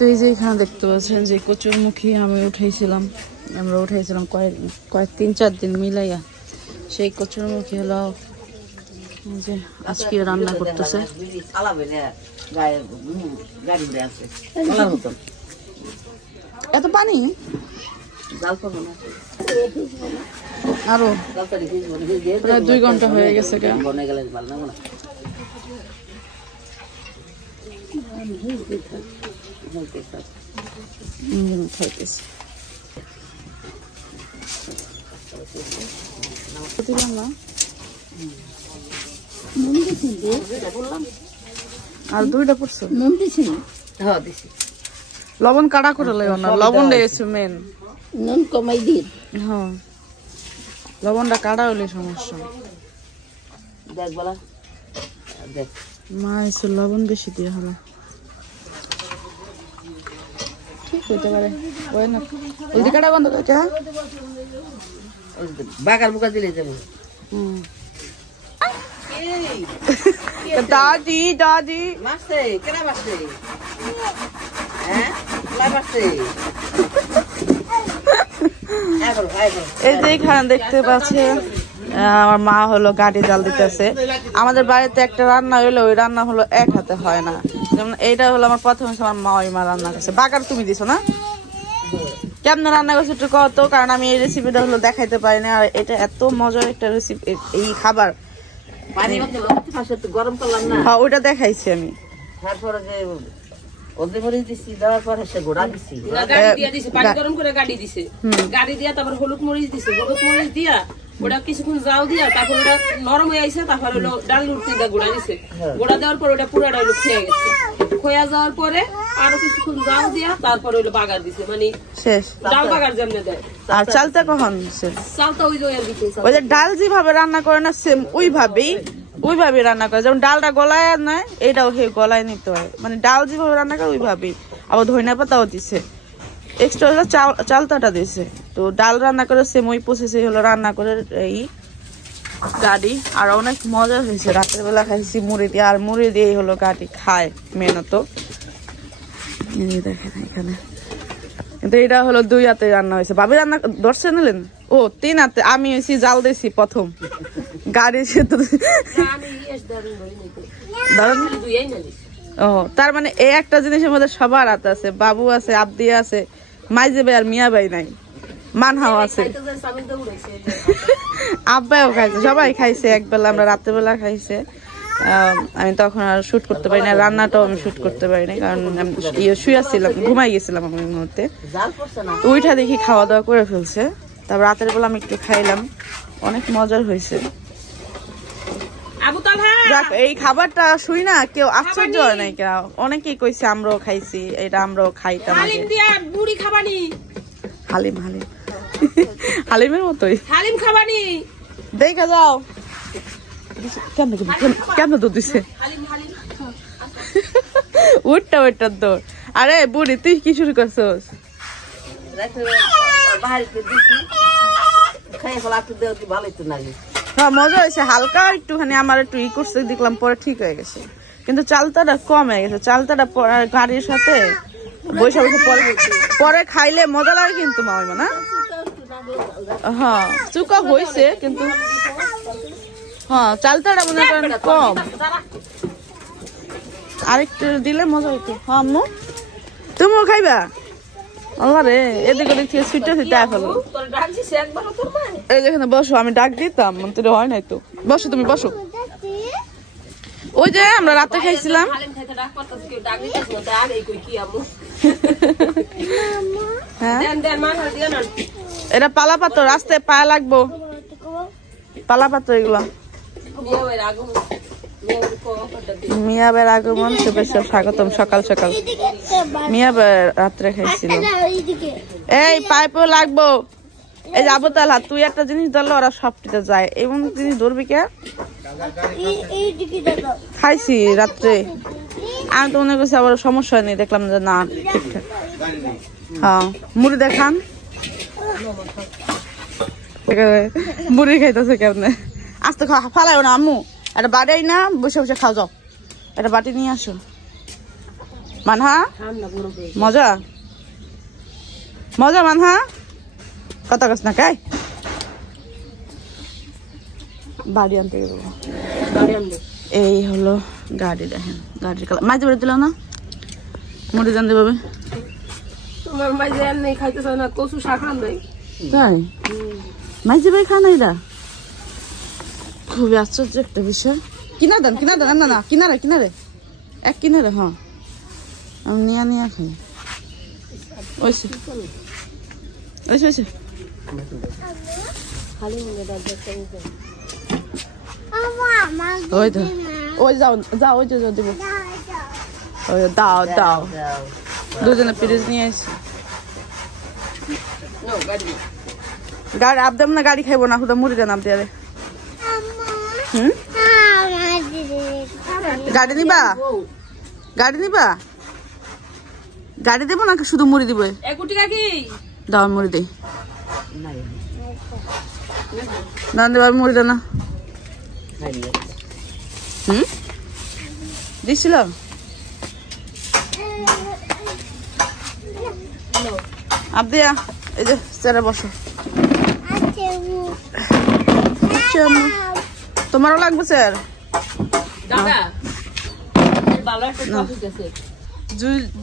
তো এই যে এখানে দেখতে পাচ্ছেন যে কচুরমুখী আমি উঠাইছিলাম, আমরা উঠাইছিলাম কয়েক 3-4 দিন মিলাইয়া। সেই কচুরমুখী হলো যে আজকে রান্না করতেছে। এত পানি আরো প্রায় 2 ঘন্টা হয়ে গেছে। আর 2টা পড়ছো লবণ কাটা করে লাগবে না, লবণ দিয়েছে মেন, নুন কমাই দিন। হ্যাঁ লবণটা কাটা হলে সমস্যা। দেখ বলা দেখ মা এসে লবণ বেশি দিয়ে হলো ঠিক হইতে পারে। ওই না ওই দিকে কাটা বন্ধ করে বাগার বুকা দিলে যাবে। দাদি দাদি মাসে কেনা মাসে হ্যাঁ লাই মাসে। এই যে এখানে দেখতে পাচ্ছেন আমার মা হলো গাড়ি জাল দিতেছে। আমাদের বাড়িতে একটা রান্না হইলো, ওই রান্না হলো এক হাতে হয় না। যেমন এইটা হলো আমার প্রথম আমার মা, ওই মা রান্না করছে। বাগার তুমি দিছো না, কেমন রান্না করছে একটু কত, কারণ আমি এই রেসিপিটা হলো দেখাইতে পারি না। আর এটা এত মজার একটা রেসিপি, এই খাবার গরম করলাম না। হ্যাঁ ওইটা দেখাইছি আমি। হলুদ মরিচ দিছে, হলুদ মরিচ দিয়া ওটা কিছুক্ষণ জাল দিয়া তারপর ওটা নরম হয়ে আইছে, তারপর হলো ডাল লুটতে গোড়া দিছে। গোড়া দেওয়ার পর ওটা পুরাটা হলো খোয়া গেছে। খোয়া যাওয়ার পরে আরো কিছুক্ষণ জাল দিয়া তারপর হলো বাগার দিছে, মানে শেষ ডাল বাগার যেমনে দেয়। আর চালটা কখন চালটা ওই যে ডাল যেভাবে রান্না করে না সেম ওইভাবেই রান্না করে। যেমন ডালটা গলায় নয়, এটাও গলায় নিতে হয়, মানে ডাল যেভাবে রান্না করে ওইভাবেই। আবার ধনিয়া পাতাও দিছে, এক্সট্রা হলো চালতাটা দিছে। তো ডাল রান্না করে সেম ওই প্রসেসে হলো রান্না করে এই গাড়ি। আর অনেক মজা হয়েছে, রাতের বেলা খাইছি মুড়ি দিয়ে, আর মুড়ি দিয়েই হলো গাড়ি খায় মেনত। দেখেন এখানে কিন্তু এটা হলো 2 হাতে রান্না হয়েছে। ভাবি রান্না ধরছে নিলেন, ও 3 হাতে। আমি হয়েছি জাল দিয়েছি প্রথম গাড়ি সে তো। ও তার মানে এই একটা জিনিসের মধ্যে সবার হাত আছে, বাবু আছে, আব্দি আছে, মাইজে ভাই আর মিয়া ভাই নাই, মানহাও আছে, আব্বাও খাইছে, সবাই খাইছে একবেলা। আমরা রাতের বেলা খাইছে। আমি তখন আর শুট করতে পারি না, রান্নাটাও আমি শুট করতে পারি না, কারণ শুয়েছিলাম, ঘুমাই গেছিলাম আমি মুহূর্তে। ওইটা দেখি খাওয়া দাওয়া করে ফেলছে। তারপর রাতের বেলা আমি একটু খাইলাম, অনেক মজার হয়েছে। এই খাবারটা শুই না কেউ আশ্চর্য হয় নাই, কেউ অনেকেই কইছে আমরাও খাইছি, এটা আমরাও খাইতাম। হালিম হালিম হালিমের মতোই হালিম খাবানি দেখা যাও। কেন তো দিছে উঠটা ওইটার দৌড়। আরে বুড়ি তুই কি শুরু করছস? হ্যাঁ মজা হয়েছে, হালকা একটুখানি আমার একটু ই করছে দেখলাম, পরে ঠিক হয়ে গেছে। কিন্তু চালতাটা কম হয়ে গেছে, চালতাটা গাড়ির সাথে বৈশা বসে পরে খাইলে মজা লাগে কিন্তু মামা না। হ্যাঁ চুকা হয়েছে কিন্তু হ্যাঁ চালতাটা মনে করেন কম, আরেকটু দিলে মজা হইতো। হ্যাঁ আম্মু তুমিও খাইবা? আল্লাহ রে এদিকে দেখছি সুইটা সুইটা ফেলো। এই যেখানে বসো, আমি ডাক দিতাম মন্ত্রী হয় নাই তো। বসো তুমি বসো। ওই যে আমরা রাতে খাইছিলাম। এটা পালা পাতো, রাস্তায় পায়া লাগবো পালা পাতো এগুলা। মিয়া বের আগমন, শুভেচ্ছা স্বাগতম। সকাল সকাল মিয়া বের রাত্রে খাইছিল। এই পাইপও লাগবো। এই যাবো তাহলে তুই একটা জিনিস ধরলে ওরা সবটিতে যায়, এমন জিনিস ধরবি কে? খাইছি রাত্রে, আমি তো মনে করছি আবার সমস্যা নেই, দেখলাম যে না ঠিকঠাক। হ্যাঁ মুড়ি দেখান, মুড়ি খাইতেছে কেমনে। আস্তে ফালাই না আম্মু, একটা বাড়ি না বসে বসে খাও, যাও একটা বাটি নিয়ে আসো। মানহা ঠান্ডা বরফ হয়ে মজা মজা মানহা কথা কস না কাই বাড়ি আনতে গেল গাড়ি আনবে এই হলো গাড়ি দেখেন গাড়ির কালার মাঝে বাড়ি দিল না মুড়ি জানতে পাবে তোমার মাই যে নেই খাইতে চায় না কচু শাক রান্ধে তাই মাঝে বাড়ি খানা এটা খুবই আশ্চর্য একটা বিষয় কিনা দেন না না কিনারে এক কিনারে হ্যাঁ আমি নিয়ে খাই ওইসে ওই তো ওই যাও ওই যে দিব ওই দাও দুজনে পিরিজ নিয়ে আসি গাড়ি আবদাম না গাড়ি খাইবো না শুধু মুড়ি দেন আবদি আরে গাড়ি নিবা গাড়ি দেবো নাকি শুধু মুড়ি দিব দাও মুড়ি দেই না দেবার মুড়ি দে না দিছিল আবদিয়া এই যে চেয়ারে বসো তোমারও লাগবে স্যার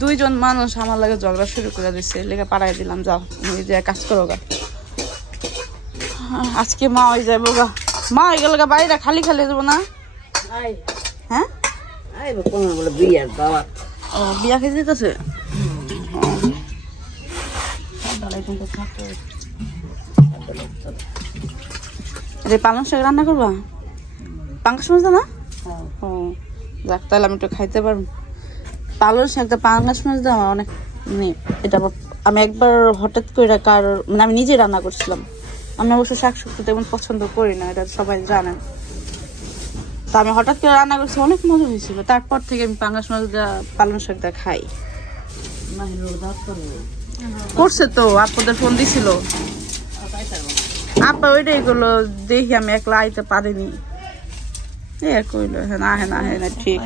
দুইজন মানুষ আমার লাগে ঝগড়া শুরু করে দিচ্ছে লেগে পাড়াই দিলাম যাও তুমি যে কাজ করো গা আজকে মা হয়ে যাবো গা মা হয়ে গেল গা বাড়িটা খালি যাবো না হ্যাঁ ও বিয়া খেয়ে যেতেছে পালং শাক রান্না করবা পাঙ্গাস মাছ না ও যাক তাহলে আমি একটু খাইতে পারবো পালং শাকটা পাঙ্গাস মাছ দাও অনেক এটা আমি একবার হঠাৎ করে মানে আমি নিজে রান্না করছিলাম আমি অবশ্য শাক সবজি তেমন পছন্দ করি না এটা সবাই জানেন তা আমি হঠাৎ করে রান্না করছি অনেক মজা হয়েছিল তারপর থেকে আমি পাঙ্গাস মাছ পালং শাকটা খাই করছে তো আপনাদের ফোন দিছিল আপা ওইটাই করলো দেখি আমি একলা আইতে পারিনি কইলো হ্যাঁ না ঠিক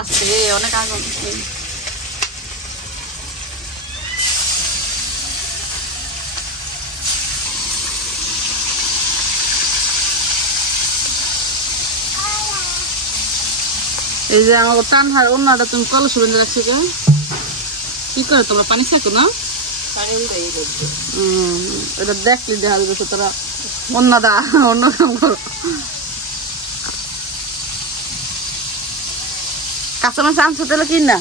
আজকে অনেক আগুন এই যে আমার টানহার অন্যটা তুমি কলস বেঁধে রাখছো কে কি করে তোমরা পানি ছাকো না এটা দেখলি দেখা যাবে তোরা অন্য কাম করো কাঁচা মাছ আনছো তাহলে কিন না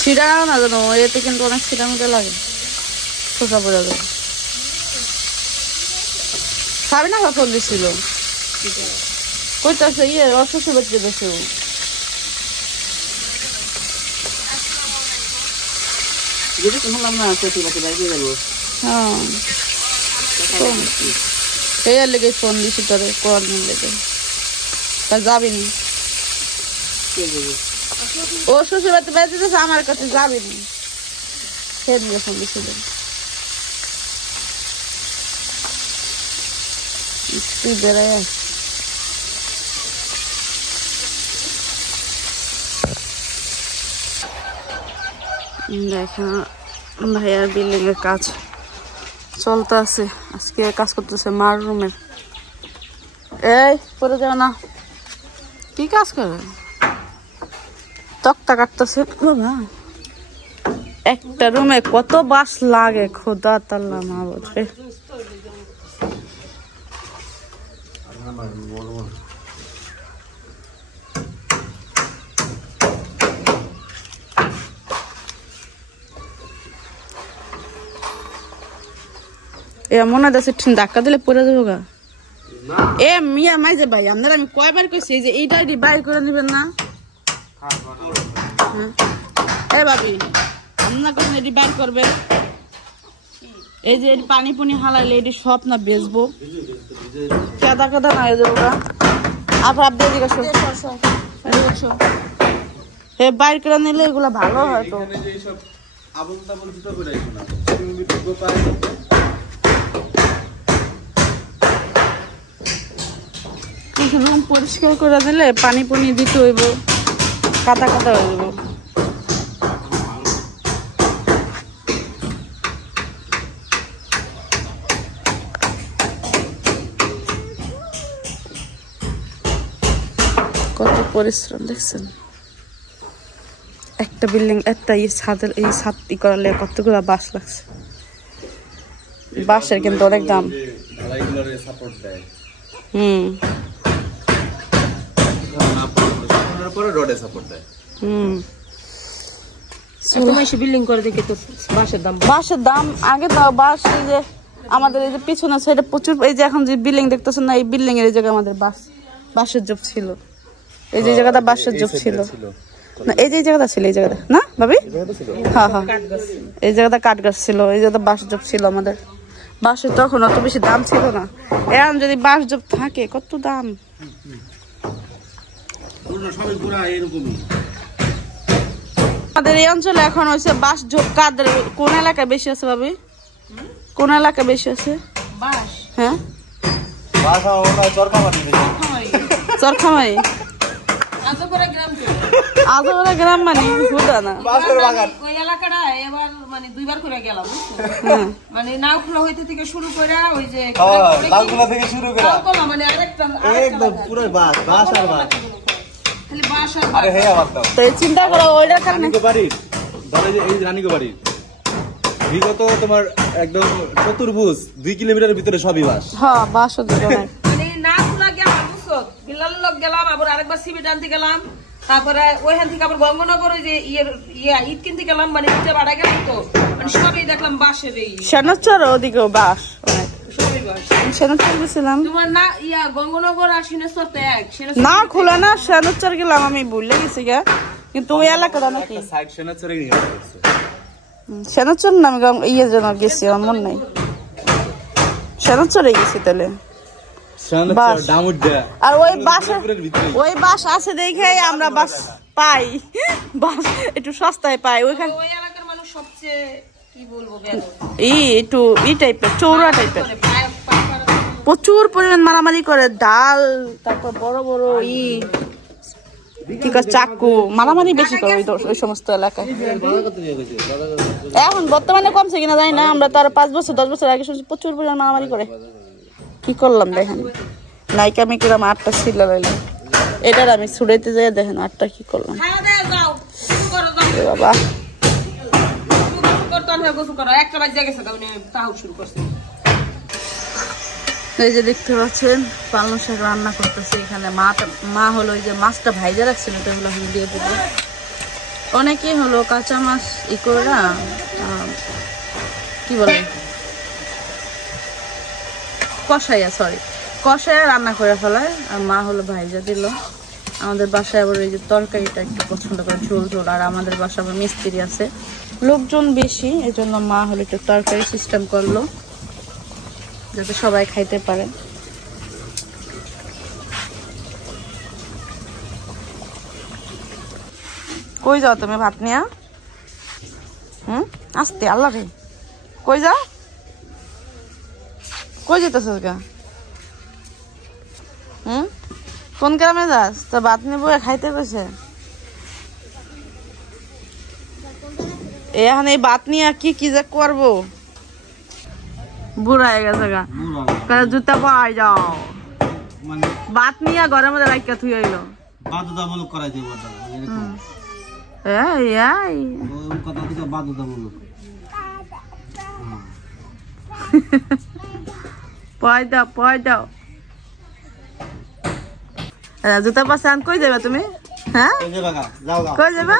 ছিড়া না জানো এতে কিন্তু অনেক ছিড়া মতো লাগে খোসা পড়ে যাবে খাবি না ফোন দিছিল কইতাছে অসুস্থ বাচ্চা বেশি শুনলাম না হ্যাঁ লেগে ফোন দিছি তোরে কল লেগে তা যাবিনি ও শ্বশুর বাড়িতে বেঁচে আমার কাছে যাবিনি সে নিয়ে ফোন দিছিল তুই বেড়াই আস দেখেন ভাইয়ার বিল্ডিং এর কাজ চলতে আছে আজকে কাজ করতেছে মার রুমের এই পরে যাও না কি কাজ করে তক্তা কাটতেছে বাবা একটা রুমে কত বাস লাগে খোদা তাল্লা মা বলছে মনে আছে ধাক্কা দিলে পড়ে যাবো গা এ মিয়া মাইজে ভাই আপনার আমি কয়বার কইছি যে এইটা বাইর করে নিবেন না এ ভাবি আপনার কোন এটি বাইর করবেন এই যে পানি পুনি হালাইলে এটি সব না বেচবো কেদা কেদা না হয়ে যাবো গা আপনার আপনি এদিকে এ বাইর করে নিলে এগুলা ভালো হয় তো। এখানে যে সব আবল তাবল জুতো করে রাখো না, তুমি তো পায় কিছু রুম পরিষ্কার করে দিলে পানি পানি দিতে হইব, কাদা কাদা হয়ে যাব। কত পরিশ্রম দেখছেন, একটা বিল্ডিং একটা ছাদের এই ছাদ করালে কতগুলো বাঁশ লাগছে। বাঁশের কিন্তু অনেক দাম। ঢালাইগুলোরে সাপোর্ট দেয়, পরে রডে সাপোর্ট দেয়। বিল্ডিং করে দেখে তো বাঁশের দাম আগে তো বাঁশ এই যে আমাদের এই যে পিছনে সাইডে প্রচুর, এই যে এখন যে বিল্ডিং দেখতেছেন না, এই বিল্ডিং এর এই জায়গায় আমাদের বাঁশের জব ছিল। এই যে জায়গাটা বাঁশের জব ছিল না, এই যে জায়গাটা ছিল, এই জায়গাটা না ভাবি, হ্যাঁ হ্যাঁ এই জায়গাটা কাঠ গাছ ছিল, এই জায়গাটা বাঁশ জব ছিল আমাদের। বাঁশের তখন অত বেশি দাম ছিল না, এখন যদি বাঁশ জব থাকে কত দাম। আমাদের এই অঞ্চলে এখন হয়েছে বাঁশ জব কাদের কোন এলাকায় বেশি আছে ভাবি, কোন এলাকায় বেশি আছে? হ্যাঁ চরখামারি আজোরা গ্রাম মানে হুদা না, ওই এলাকাটা এবার মানে দুইবার করে গেলাম, মানে নাও খোলা হইতে থেকে শুরু করে ওই যে লালগোলা থেকে শুরু করে মানে আরেকটা একদম পুরো বাস আর বাস। খালি বাস আর আরে হে আবার দাও তো চিন্তা করো ওইটার কারণে রানীগো বাড়ির ধরে যে এই রানীগো বাড়ির বিগত তোমার একদম চতুর্ভুজ 2 কিলোমিটারের ভিতরে সবই বাস। হ্যাঁ বাস হচ্ছে মানে না খোলা গেলাম বুঝছো, বিলাল লোক গেলাম, আবার আরেকবার সিমেন্ট আনতে গেলাম, তারপরে ওইখান থেকে আবার গঙ্গনগর ওই যে ঈদ কিনতে গেলাম, মানে ঈদে বাড়া গেলাম তো, মানে সবই দেখলাম বাসের এই সেনচর ওদিকেও বাস সবই বাস। সেনচর গেছিলাম তোমার না গঙ্গনগর আর সিনেশ্বর তো এক, না খোলা না, সেনচর গেলাম আমি ভুলে গেছি গা, কিন্তু ওই এলাকাটা নাকি সাইড সেনাচরে নিয়ে আসছে সেনচর না, আমি ইয়ে যেন গেছি আমার মনে নাই, সেনচরে গেছি তাহলে। আর ওই বাস আছে দেখে আমরা বাস পাই, বাস একটু সস্তায় পাই ওইখানে। ওই এলাকার মানুষ সবচেয়ে কি বলবো একটু ই টাইপের চৌড়া টাইপের, প্রচুর পরিমাণ মারামারি করে, ডাল তারপর বড় বড় কি কয় চাকু, মারামারি বেশি করে ওই সমস্ত এলাকায়। এখন বর্তমানে কমছে কিনা জানি না, আমরা তো আরো 5 বছর 10 বছর আগে শুনছি প্রচুর পরিমাণ মারামারি করে। কি করলাম দেখেন, নাইকা আমি কিরম 8টা ছিল লাইলাম, এটার আমি ছুড়াইতে যাই দেখেন 8টা কি করলাম। বাবা এই যে দেখতে পাচ্ছেন পালং শাক রান্না করতেছে এখানে। মা হলো ওই যে মাছটা ভাইজা রাখছিল, ওগুলো আমি দিয়ে দেবো। অনেকেই হলো কাঁচা মাছ ই করে না, কি বলে কষাইয়া রান্না করে ফেলায়, আর মা হলো ভাইজা দিল। আমাদের বাসায় আবার এই যে তরকারিটা একটু পছন্দ করে ঝোল ঝোল, আর আমাদের বাসায় আবার মিস্ত্রি আছে, লোকজন বেশি, এই জন্য মা হলো একটু তরকারি সিস্টেম করলো যাতে সবাই খাইতে পারে। কই যাও তুমি ভাত নিয়া? আসতে আল্লাহ রে, কই যাও, কই যেতেছ গা? কোন গ্রামে যাস? তো ভাত নিবো খাইতে কইছে। এখন এই ভাত নিয়ে কি যে করবো, বুড়া হয়ে গেছে গা, জুতা পাই যাও ভাত নিয়ে ঘরের মধ্যে রাখা থুই আইলো। বাধ্যতামূলক করাই দিব পয় দাও জুতা পাশে আন। কই যাবে তুমি? হ্যাঁ কই যাবে?